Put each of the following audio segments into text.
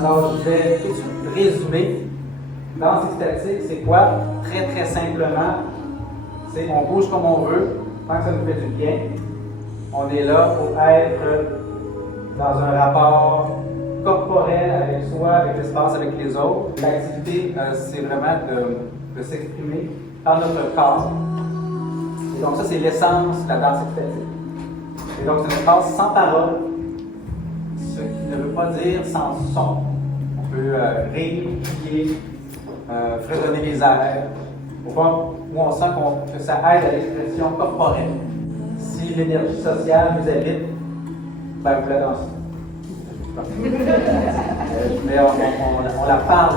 Alors, je vais tout de suite résumer. Danse extatique, c'est quoi? Très, très simplement, c'est on bouge comme on veut, tant que ça nous fait du bien. On est là pour être dans un rapport corporel avec soi, avec l'espace, avec les autres. L'activité, c'est vraiment de s'exprimer par notre corps. Et donc ça, c'est l'essence de la danse extatique. Et donc, c'est un espace sans parole, ce qui ne veut pas dire sans son. On peut rire, crier, fredonner les airs, au point où on sent que ça aide à l'expression corporelle. Si l'énergie sociale nous habite, ben vous la dansez. Mais on la parle.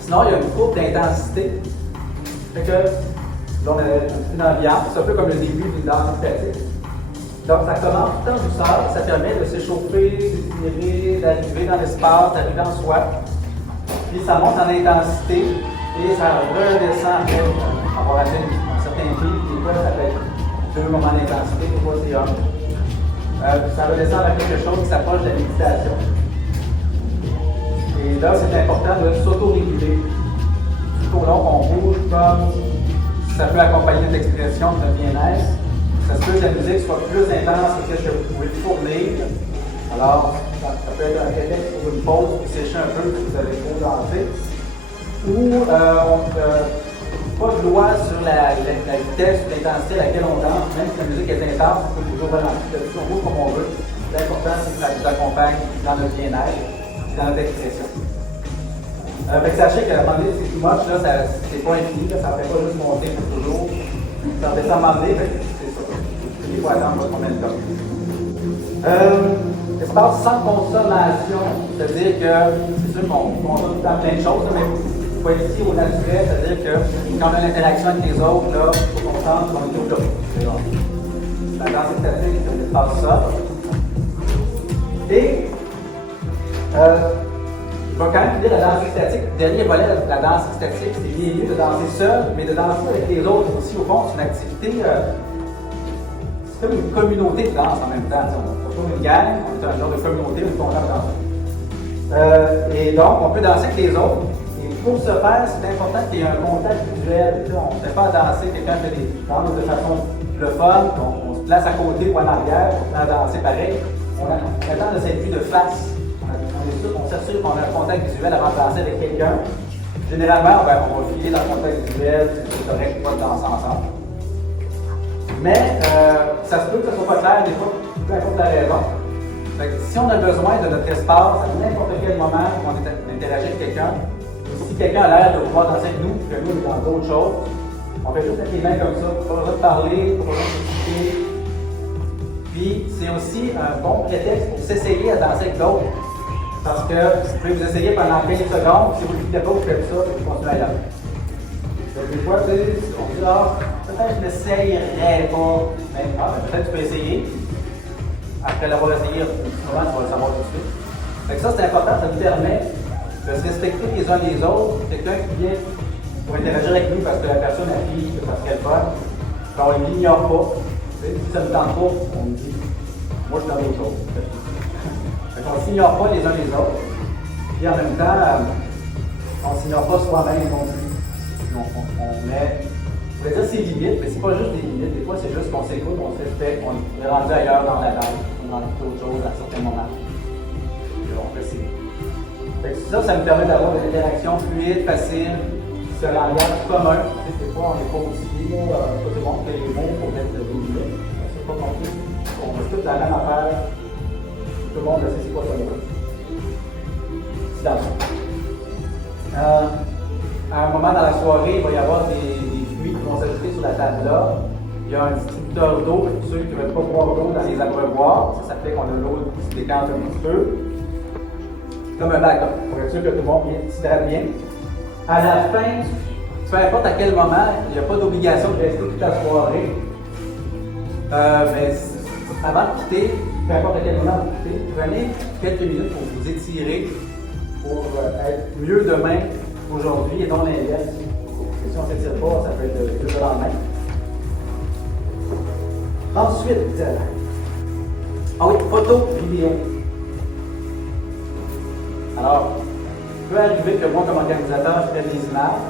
Sinon, il y a une courbe d'intensité. Fait que, là, on a une ambiance, c'est un peu comme le début d'une danse extatique. Donc, ça commence tout en douceur, ça permet de s'échauffer, s'étirer, d'arriver dans l'espace, d'arriver en soi. Puis ça monte en intensité et ça redescend après avoir atteint un certain pic. Des fois, ça peut être 2 moments d'intensité, des fois c'est 1. Ça redescend vers quelque chose qui s'approche de la méditation. Et là, c'est important de s'auto-réguler. Tout au long qu'on bouge comme ça peut accompagner notre expression de notre bien-être. Ça se peut que la musique soit plus intense que ce que vous pouvez fournir. Alors, ça peut être un prétexte pour une pause pour sécher un peu si vous avez trop dansé. Ou pas de loi sur la vitesse ou l'intensité à laquelle on danse, même si la musique est intense, on peut toujours ralentir, on bouge comme on veut. L'important, c'est que ça nous accompagne dans notre bien-être et dans notre expression. Sachez qu'à un moment donné, c'est too much, là, c'est pas infini, là, ça ne fait pas juste monter pour toujours. Ça redescend à un moment donné, c'est ça. Il faut attendre combien de temps. Espace sans consommation, c'est-à-dire que c'est sûr qu'on consomme tout le temps plein de choses, mais il faut être ici au naturel, c'est-à-dire que quand on a l'interaction avec les autres, là, il faut qu'on sente qu'on est au bloc. La danse extatique, c'est un espace sobre. Et je vais quand même dire la danse extatique. Le dernier volet de la danse extatique, c'est bien mieux de danser seul, mais de danser avec les autres aussi. Au fond, c'est une activité, c'est comme une communauté de danse en même temps. On est pas une gang, on est un genre de communauté, on est content de danser. Et donc, on peut danser avec les autres. Et pour ce faire, c'est important qu'il y ait un contact visuel. On ne fait pas danser, quelqu'un fait des danses de façon le fun, on se place à côté ou en arrière, on peut danser pareil. On attend de cette vue de face. On s'assure qu'on a un contact visuel avant de danser avec quelqu'un. Généralement, on va filer dans le contact visuel, c'est correct pas de danser ensemble. Mais ça se peut que ça ne soit pas clair des fois, peu importe la raison. Fait que si on a besoin de notre espace à n'importe quel moment où on interagit avec quelqu'un, si quelqu'un a l'air de pouvoir danser avec nous, que nous on est dans d'autres choses, on fait juste mettre les mains comme ça, pas besoin de parler, pas besoin de discuter. Puis c'est aussi un bon prétexte pour s'essayer à danser avec d'autres. Parce que vous pouvez vous essayer pendant 15 secondes, si vous ne le faites pas, vous faites ça, et vous continuez ailleurs. Des fois, on dit, peut-être je n'essayerais pas, mais peut-être tu peux essayer. Après l'avoir essayé, souvent tu vas le savoir tout de suite. Fait que ça, c'est important, ça nous permet de se respecter les uns les autres. Quelqu'un qui vient pour interagir avec nous parce que la personne a dit que ça serait le fun, on ne l'ignore pas. Si ça ne tente pas, on me dit, moi je suis dans d'autres choses. On ne s'ignore pas les uns les autres. Puis en même temps, on ne s'ignore pas soi-même non plus. On met, je pourrais dire ses limites, mais c'est pas juste des limites. Des fois, c'est juste qu'on s'écoute, on se respecte, on est rendu ailleurs dans la danse, on a d'autres choses à certains moments. Puis on fait ça me permet d'avoir des interactions fluides, faciles, sur un langage commun. Des fois, on n'est pas aussi bien, pas tout le monde fait les mots pour mettre des limites. C'est pas compliqué. On a toute la même affaire. Tout le monde sait c'est quoi ça là. Silence. À un moment dans la soirée, il va y avoir des fruits qui vont s'ajouter sur la table là. Il y a un distributeur d'eau pour ceux qui ne veulent pas boire d'eau dans les abreuvoirs. Ça fait qu'on a l'eau qui se décante un petit peu. Comme un backup, pour être sûr que tout le monde s'hydrate bien. À la fin, peu importe à quel moment, il n'y a pas d'obligation de rester toute la soirée. Mais avant de quitter, peu importe à quel moment vous quittez, prenez quelques minutes pour vous étirer, pour être mieux demain qu'aujourd'hui et non l'inverse. Et si on ne s'étire pas, ça peut être plus le lendemain. Ensuite, photo, vidéo. Alors, il peut arriver que moi, comme organisateur, je crée des images.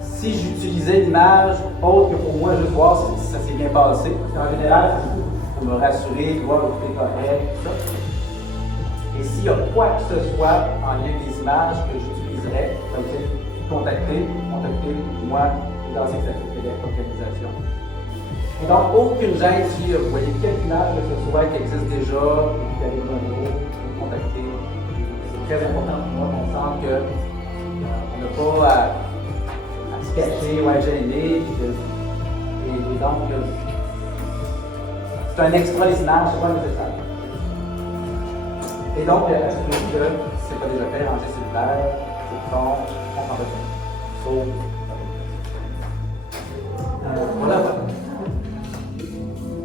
Si j'utilisais l'image autre que pour moi, juste voir si ça s'est bien passé, en général, c'est pour me rassurer, voir que tout est correct, tout ça. Et s'il y a quoi que ce soit en lien avec les images que j'utiliserais, ça veut dire contacter moi et dans cette organisation. Et donc, aucune gêne si vous voyez quelque image que ce soit qui existe déjà, qui arrive un jour, vous contacter. C'est très important pour moi qu'on sente qu'on n'a pas à se cacher ou à gêner. Et donc, c'est un extra les images, c'est pas nécessaire. Et donc, assurez-vous que si ce n'est pas déjà fait, ranger cellulaire, c'est bon, on s'en va faire. Voilà.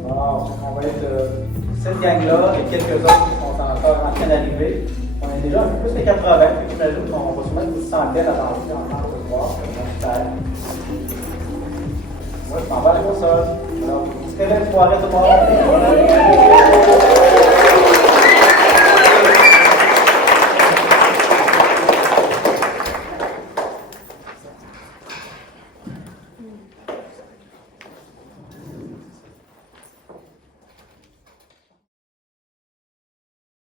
Alors, on va être cette gang-là et quelques autres qui sont encore en train d'arriver. On est déjà un peu plus de 80, j'imagine qu'on va se mettre une centaine à danser ensemble ce soir. Moi, je m'en vais aller au sol. Alors, très belle soirée tout le monde.